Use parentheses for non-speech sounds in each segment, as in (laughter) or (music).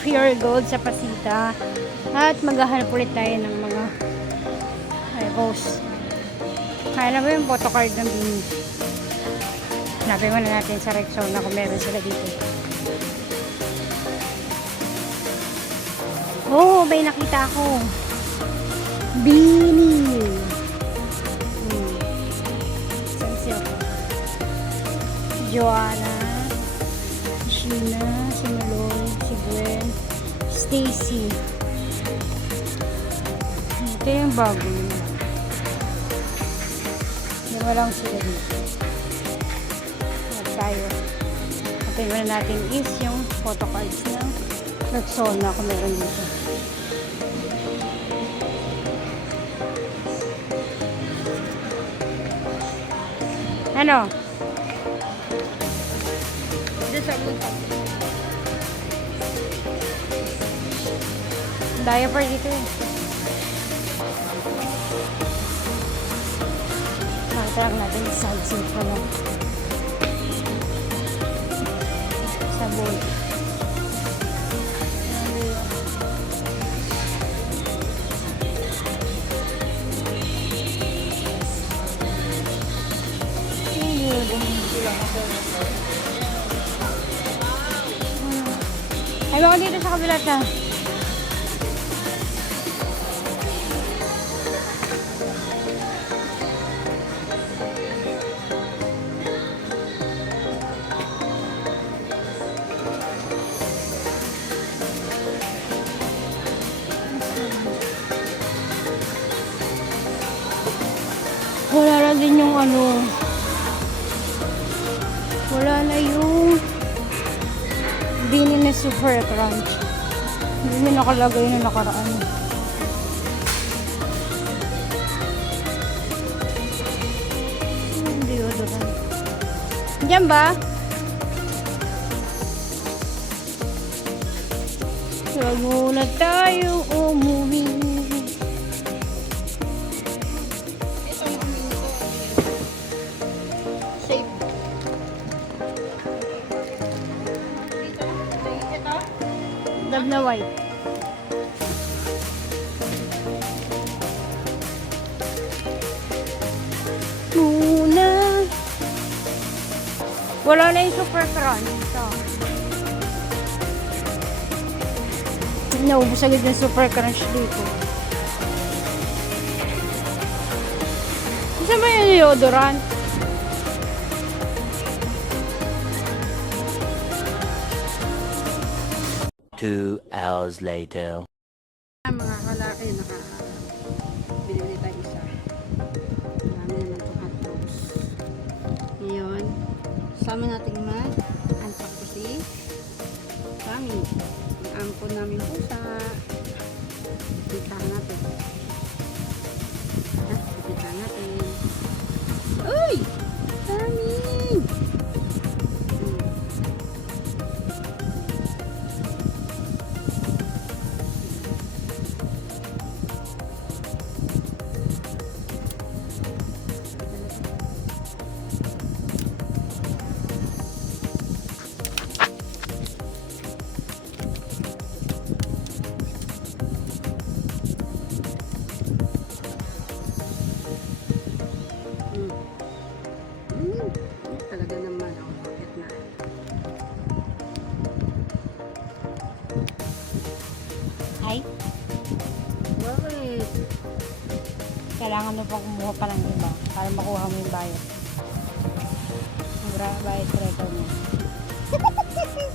Pure Gold sa Pasita. At maghahanap ulit tayo ng mga ay, post. Kaya na ba yung photocard ng Bini? Hanapin muna natin sa Rexona kung meron sila dito. Oh, may nakita ako. Bini. Hmm. Joanna. Stacy. Ito yung bago yun. Dalawa lang sila dito. At tayo. At muna natin is yung photocards ng Rexona kung meron dito. Ano? Dito sa Diaper dito eh. Lang natin sa side pa lang. Sabon. Ay, ako dito sa kabila ta. Wala na din yung ano. Wala na yung bini na super crunch. Hindi na nakalagay na nakaraan. Hindi ko doon. Diyan ba? Huwag muna tayo umuwi. Dab na white. Muna. Wala na yung super crunch. Ito. Naubos agad yung super crunch dito. Isa ba yung deodorant? Two hours later. Mga kalaki, naka binili tayo isa. Marami naman itong hotdogs. Ngayon, sama natin mag unpack ko si Sammy. Ang ampon namin pusa. Pitahan natin. Talaga naman ako. Bakit na? Ay, Bakit? kailangan mo pang kumuha pa ng iba para makuha mo yung bayad. Bra- bayad kreto mo. (laughs)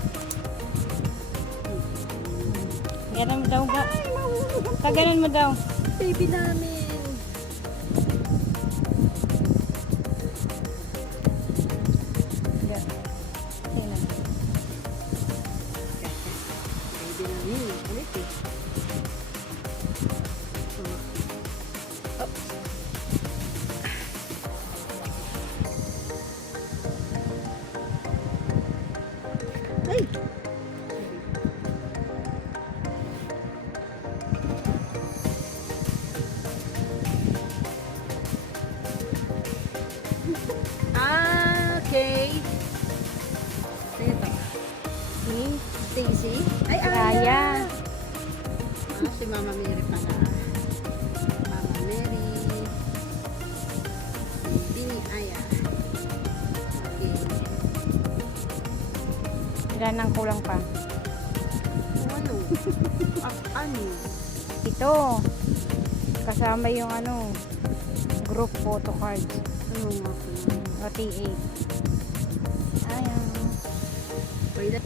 Ganun mo daw ga. Kaganon mo daw. Baby namin. Hmm, ulit (laughs) Ah, okay. Ano ito? Hmm, Daisy? Ay, Raya si Mama Mary pala. Mama Mary. Bini Aya. Okay. Ilan ang kulang pa? Ano? (laughs) Ah, ano? Ito. Kasama yung ano, group photo cards. Ano nga po yun? O T8. Ayan. Pwede.